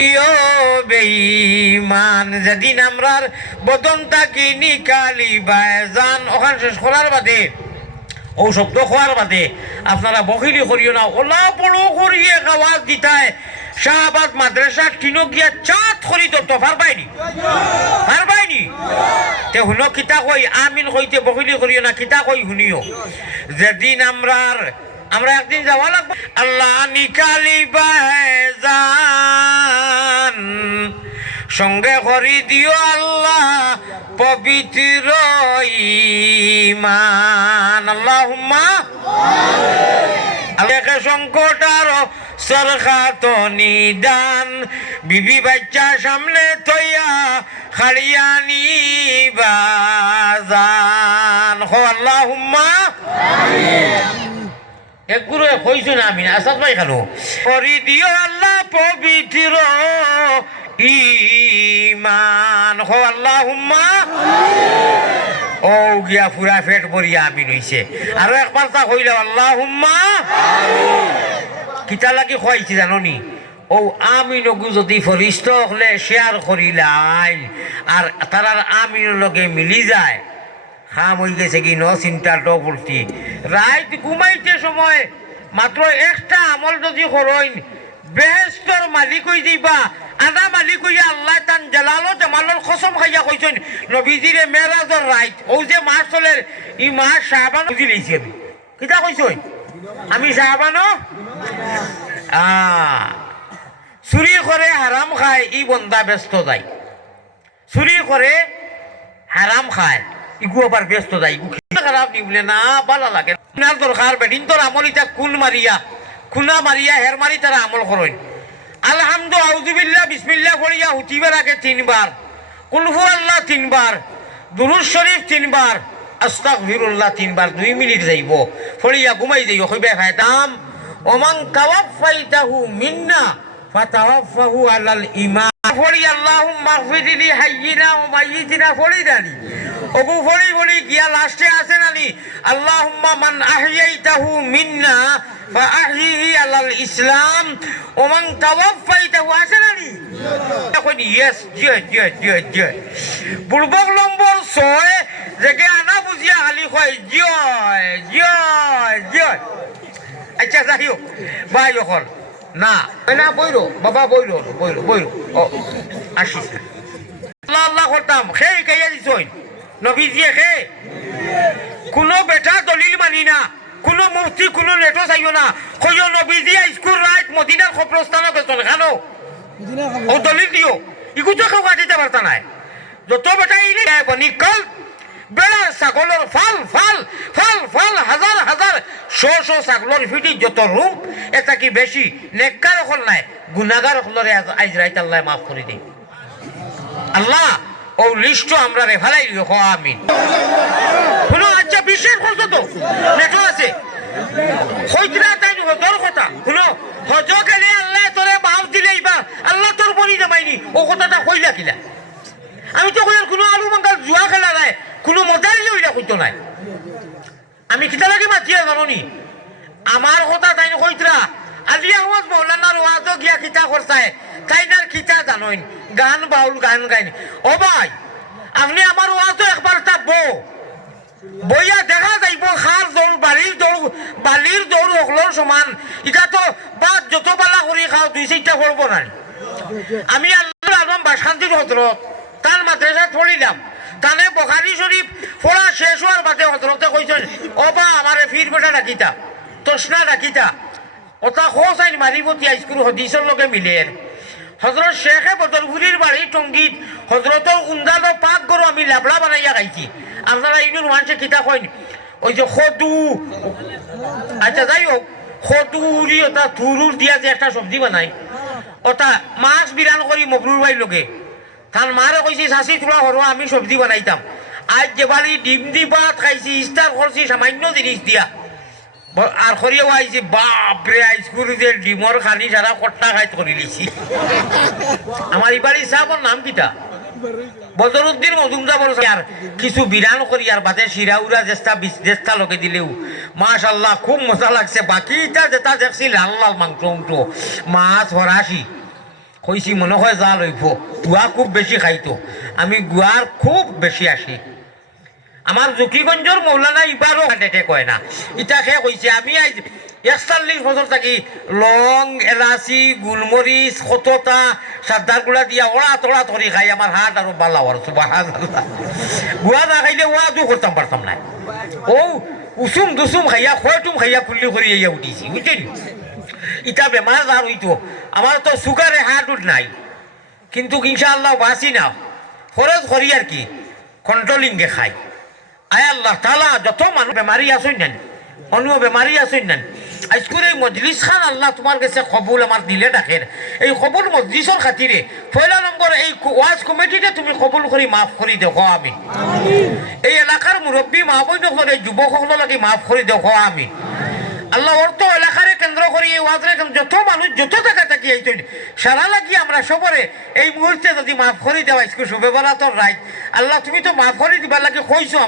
করিও বেঈমান যেদিন আমরার বদন তাকি নিকালি বাজান ওখান শেষ করার বাদে ও শব্দ খোয়ার বাদে আপনারা বখিলি করিও না ওলা বড় করিয়ে আওয়াজ দিতায় শাহবাজ মাদ্রাসার টিনো গিয়া চাঁদ করি তো পারবাইনি তে শুনো কিতা কই আমিন কইতে বখিলি করিও না কিতা কই শুনিও যেদিন আমরা একদিন যাওয়া লাগবে আল্লাহ নিকালি বাজান সঙ্গে করি দিও আল্লাহ পবিত্র ঈমান আল্লাহুম্মা আল্লাহকে সংকট আর সরখাত নিদান বিবি বাচ্চা সামনে তৈয়া খাড়িয়ানি বাজান হো আল্লাহুম্মা এক গুরু কইছো না আমি আসাদ ভাই খালো করি দিও আল্লাহ পবিত্র ঈমান হো আল্লাহুম্মা ও গিয়া পুরা পেট ভরিয়া আমিন হইছে আর একবার তা কইলা আল্লাহুম্মা কিতা লাগি কইছি জানোনি ও আমিন গু যদি ফরিস্ত হলে শেয়ার করিলাই আর তারার আমিনের লগে মিলি যায় খাম হয়ে গেছে কি ন চিন্তার ডবলটি রাইত ঘুমাইতে সময় মাত্র একটা আমল যদি করইন বেহেস্টর মালিক হয়ে যাইবা আনা মালিক হইয়া আল্লাহ তান জালালো জামালর কসম খাইয়া কইছেন নবীজিরে মেরাজর রাইত ও যে মাস চলে ই মাস শাবান বুঝি লইছি আমি কিতা কইছই আমি শাবানো চুরি করে হারাম খায় ই বন্দা ব্যস্ত যায় চুরি করে হারাম খায় ইগু আবার ব্যস্ত যায় ইগু খারাপ নি বলে না ভালো লাগে আপনার দরকার বেদিন তোর আমলিটা খুনা মারিয়া হের মারি তারা আমল করেন আলহামদু আউযুবিল্লাহ বিসমিল্লাহ পড়িয়া হুতিবার আগে 3 বার কুল হুয়াল্লাহ 3 বার দুরূদ শরীফ 3 বার আস্তাগফিরুল্লাহ 3 বার 2 মিনিট যাইব পড়িয়া ঘুমাই যাইও কইবে ফায়দাম ওমান তাওয়াফাইতাহু মিন্না ফাতাওয়াফাহু আলাল ঈমান পড়ি আল্লাহুম্মা গফিরলি হাইয়িনা ওয়া মাইয়িতিনা পড়ি দানি ওগু পড়ি গিয়া লাস্টে আছে নানি আল্লাহুম্মা মান আহইয়াইতাহু মিন্না ফাআহইহি আলাল ইসলাম ওমান তাওয়াফাইতাহু আছে নানি এখন ইয়েস জি বুড়বক নম্বর 6 যেকে আনা বুঝিয়া খালি কয় জয় আচ্ছা যাইও ভাই এখন না না বইরো বাবা বইরো ও আসিস আল্লাহ আল্লাহ করতাম সেই কাইয়া দিছই নবীজিয়ে খে কোনো বেটা দলিল মানি না কোনো মুফতি কোনো নেটো চাইও না কইও নবীজি স্কুল রাইট মদিনার খবরস্থানে গেছেন খানো ও দলিল দিও ইগু তো খাওয়া দিতে পারতা নাই যত বেটা ইলে নিকল বেড়া ছাগলের ফাল হাজার শো ছাগলের ফিটি যত রূপ এটা কি বেশি নেককার হল নাই গুনাহগার হলরে আজ রাইত আল্লাহ মাফ করে দেই আল্লাহ ও লিস্ট আমরা রে ফেলাই দিও আমিন শুনো আচ্ছা বিশেষ করছো তো নেটো আছে হইতরা তাই হজর কথা শুনো হজ গেলে আল্লাহ তোরে মাফ দিলেই বা আল্লাহ তোর বলি জামাইনি ও কথাটা কইলা কিলা আমি তো কইলাম কোনো আলু মাঙ্গাল জুয়া খেলা নাই কোনো মজারি লইলা কইতো নাই আমি কিতা লাগে মাতিয়া জানোনি আমার কথা তাই কইতরা আলিয়া আওয়াজ মৌলানার ওয়াজ গিয়া কিতা করছায় তাইনার কিতা জানোইন গান বাউল গান গাইন ও ভাই আপনি আমার ওয়াজ একবার তাবো বইয়া দেখা যাইব খার দৌড় বালির দৌড় হকলোর সমান এটা তো বাদ যত বালা করি খাও 2-4টা করবো না আমি আল্লাহর আলম বাসখান্তির হজরত তার মাদ্রাসা পড়িলাম তানে বুখারী শরীফ পড়া শেষ হওয়ার বাদে হজরতে কইছেন ও বা আমারে ফির বেটা ডাকিতা তসনা ডাকিতা ওটা খোঁজাইন মারিবতী আইসকুল হদিসের লগে মিলের হজরত শেখে বদরপুরির বাড়ি টঙ্গীত হজরতের উন্দালো পাক গরু আমি লাবলা বানাইয়া খাইছি আপনারা ইনুর মানুষে কিতা কইন ওই যে খদু আচ্ছা যাই হোক খদুরি ওটা থুরুর দিয়া যে একটা সবজি বানাই ওটা মাছ বিরান করি মবরুর ভাই লগে তার মারে কইছি শাসি তোলা হরো আমি সবজি বানাইতাম আজ যে বাড়ি ডিম দি ভাত খাইছি ইস্তার করছি সামান্য জিনিস দিয়া আর করিও আইছি বাপরে আইসকুল যে ডিমর খানি সারা কট্টা খাইত করে লিছি আমার এবারই সাহাবর নাম কিটা বদরুদ্দিন মজুমদার বড় আর কিছু বিরান করি আর বাদে শিরাউরা জেস্তা লগে দিলেও মাশাআল্লাহ খুব মজা লাগছে বাকিটা যেটা দেখছি লাল লাল মাংস মাছ ফরাসি কইছি মনে হয় যা লইব গুয়া খুব বেশি খাইতো আমি গুয়ার খুব বেশি আসি আমার জকিগঞ্জর মৌলানা ইবারও ডেটে কয় না ইটাকে কইছে আমি আজ 41 বছর থাকি লং এলাচি গুলমরিচ খততা সাদ্দার গুড়া দিয়া ওড়া তোড়া ধরি খাই আমার হাত আর বালা আর সুবহানাল্লাহ গুয়া না খাইলে ওয়াজও করতাম পারতাম না ও উসুম দুসুম খাইয়া খয়টুম খাইয়া ফুল্লি করি ইয়া উঠিছি বুঝছেন ইটা বেমার আর হইতো আমার তো সুগারে হার্ট নাই কিন্তু ইনশাআল্লাহ বাঁচি না খরচ করি আর কি কন্ট্রোলিংকে খাই আয় আল্লাহ তাআলা যত মানুষ বেমারি আসুন না অন্য বেমারি আসুন না আজকের এই মজলিস খান আল্লাহ তোমার কাছে কবুল আমার দিলে ডাকেন এই কবুল মজলিসের খাতিরে পয়লা নম্বর এই ওয়াজ কমিটিতে তুমি কবুল করে মাফ করে দেখো আমি এই এলাকার মুরব্বী মা বই এই যুবকসকল লাগে মাফ করে দেখো আমি আল্লাহ অর্থ এলাকারে কেন্দ্র করি এই ওয়াজরে যত মানুষ যত জায়গা থাকি আইতেন সারা লাগি আমরা সবরে এই মুহূর্তে যদি মাফ করে দেওয়া স্কুল শুভে বেলা তোর রাইট আল্লাহ তুমি তো মাফ করে দিবার লাগে কইছো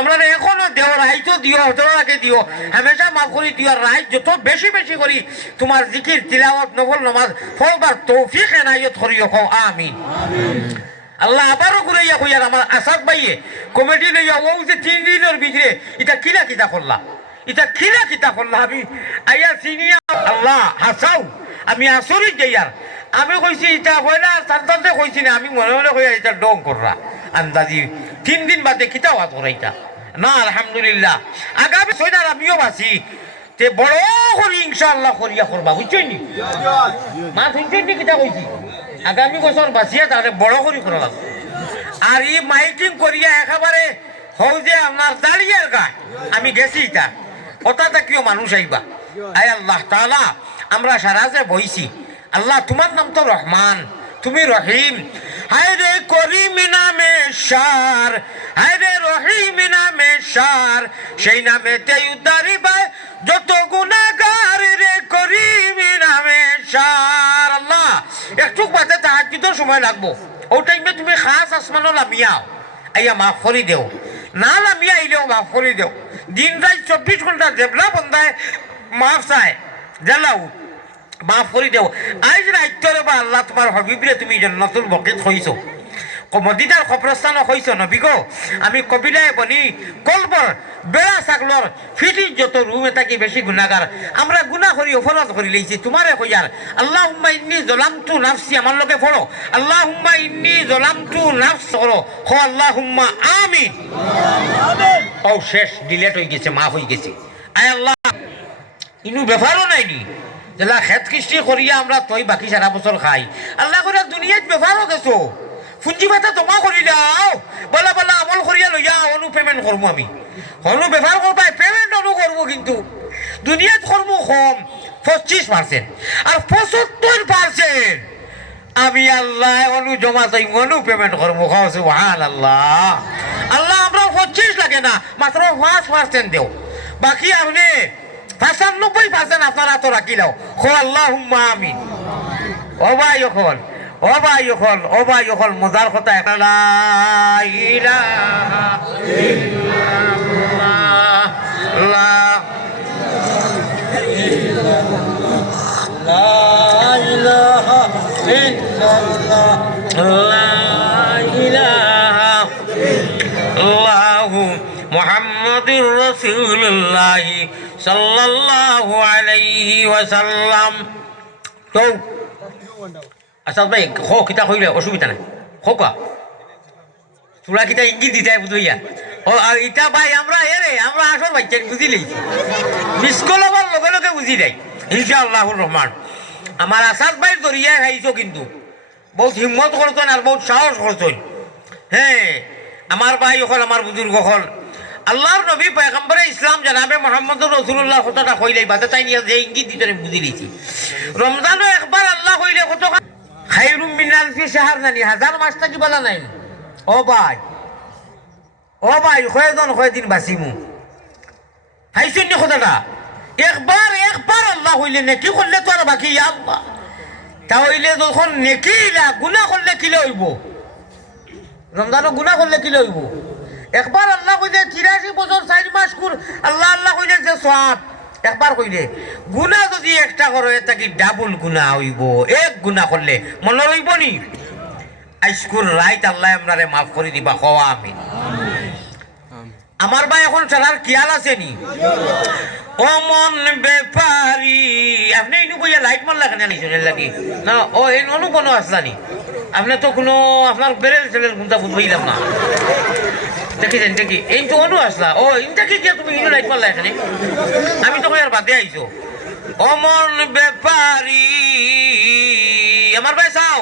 আমরা এখনো দেও রাইতো দিও হতরাকে দিও হামেশা মাফ করে দিও রাইট যত বেশি বেশি করি তোমার জিকির তিলাওয়াত নফল নামাজ ফলবার তৌফিক এনায়েত করিও কও আমিন আল্লাহ আবারও ঘুরাইয়া কইয়ার আমার আসাদ ভাইয়ে কমিটি লইয়া ও যে 3 দিনের ভিতরে এটা কিলা করলা এটা কিতা করলাম আমি আইয়া চিনিয়া আল্লাহ হাসাও আমি আসরিত যাইয়ার আমি কইছি এটা হয় না সান্তানতে কইছি না আমি মনে মনে কইয়া এটা ডং কররা আন্দাজি 3 দিন বাদে কিতা ওয়াজ করাইতা না আলহামদুলিল্লাহ আগামী 6 আমিও বাসি তে বড় করি ইনশাআল্লাহ করিয়া করবা বুঝছেন নি মা শুনছেন নি কিতা কইছি আগামী বছর বাসিয়া তাহলে বড় করি করা লাগবে আর এই মাইকিং করিয়া একেবারে হও যে আমার দাঁড়িয়ে গা আমি গেছি এটা কথা থাকিও মানুষ আইবা আয় আল্লাহ তাআলা আমরা সারা যে বইছি আল্লাহ তোমার নাম তো রহমান তুমি রহিম হায় রে করিম নামে সার হায় রে রহিম নামে সার সেই নামেতে উদ্ধারিবা যত গুনাহগার রে করিম নামে সার আল্লাহ একটু বাদে তাহাজ্জুদের সময় লাগবো ও টাইমে তুমি খাস আসমানও লামিয়াও আইয়া মাফ করে দেও না লামিয়া আইলেও মাফ করে দেও দিন রাত 24 ঘন্টা দেবলা বন্ধায় মাফ চায় জ্বালাও মাফ করে দেও আজ রাইতরে বা আল্লাহ তোমার হবিবরে তুমি জান্নাতুল বকিত হইছো মদিনার কবরস্থানও হইছো নবী গো আমি কবিরায় বনি কলবর বেড়া ছাগলর ফিটির যত রুমে থাকি বেশি গুনাহগার আমরা গুনাহ করি অপরাধ করি লইছি তোমারে কইয়ার আল্লাহুম্মা ইন্নী যালামতু নাফসি আমার লগে পড়ো আল্লাহুম্মা ইন্নী যালামতু নাফস করো হ আল্লাহুম্মা আমিন আমিন ও শেষ ডিলেট হয়ে গেছে মাফ হয়ে গেছে আয় আল্লাহ ইনু ব্যাপারও নাইনি যেলা খেত কৃষ্টি করিয়া আমরা তই বাকি সারা বছর খাই আল্লাহ করে দুনিয়াত ব্যাপারও গেছো পুঞ্জি ভাতা জমা করি দাও বলা বলা আমল করিয়া লইয়া অনু পেমেন্ট করবো আমি অনু ব্যবহার করবা পেমেন্ট অনু করবো কিন্তু দুনিয়াত করবো কম 25% আর 75% আমি আল্লাহ অনু জমা চাই অনু পেমেন্ট করবো সুবহানাল্লাহ আল্লাহ আমরা 25 লাগে না মাত্র 5% দেও বাকি আপনি 95% আপনারা তো রাখিলাও খো আল্লাহুম্মা আমিন ও ভাই এখন মজার কথা লা ইলাহা ইল্লাল্লাহ লা ইলাহা ইল্লাল্লাহ লা ইলাহা ইল্লাল্লাহ মুহাম্মাদুর রাসূলুল্লাহ সাল্লাল্লাহু আলাইহি ওয়াসাল্লাম তো আচ্ছা ভাই খো কিতা কইলে অসুবিধা নাই খো কা তোরা কিতা ইঙ্গিত দিতে বুঝইয়া ও ইটা ভাই আমরা আমরা আসল ভাই বুঝি লইছি মিসকল আবার লগে লগে বুঝি যাই ইনশাআল্লাহুর রহমান আমার আসাদ ভাই দরিয়ায় খাইছো কিন্তু বহুত হিম্মত করতেন আর বহুত সাহস করতেন হ্যাঁ আমার ভাই হল আমার বুজুর্গ হল আল্লাহর নবী পয়গম্বরে ইসলাম জানাবে মুহাম্মদুর রাসূলুল্লাহ কথাটা কইলাই বাদে তাই নিয়ে যে ইঙ্গিত দিতে বুঝি লইছি রমজানও একবার আল্লাহ কইলে কত খায়রুম মিন আলফি শাহর জানি হাজার মাস থাকি বলা নাই ও ভাই কয়দিন বাঁচিমু হাইছেন নি কথাটা একবার আল্লাহ হইলে নেকি করলে তো আর বাকি আল্লাহ তা হইলে যখন নেকি গুনাহ করলে কিলে হইব রমজানও গুনাহ করলে কিলে হইব একবার আল্লাহ কইলে 83 বছর 4 মাস কুর আল্লাহ কইলে যে সওয়াব একবার কইলে গুণা যদি একটা করো এটা কি ডাবল গুণা হইব এক গুণা করলে মনে রইব নি আইসকুর রাইত আল্লাহ আপনারে মাফ করে দিবা হওয়া আমি আমার ভাই এখন চলার খেয়াল আছে নি অমন ব্যাপারি আপনি ইনু বইয়া লাইট মারলা কেন আনিছেন লাগি না ও এই ননু কোনো আসলানি আপনি তো কোনো আপনার বেরেল ছেলের গুণটা বুঝবাইলাম না দেখেছেন দেখি এই তো অনু আসলা ও ইনটা কি তুমি ইনু লাইট মারলা এখানে আমি তো আর বাদে আইছো অমন ব্যাপারি আমার ভাই চাও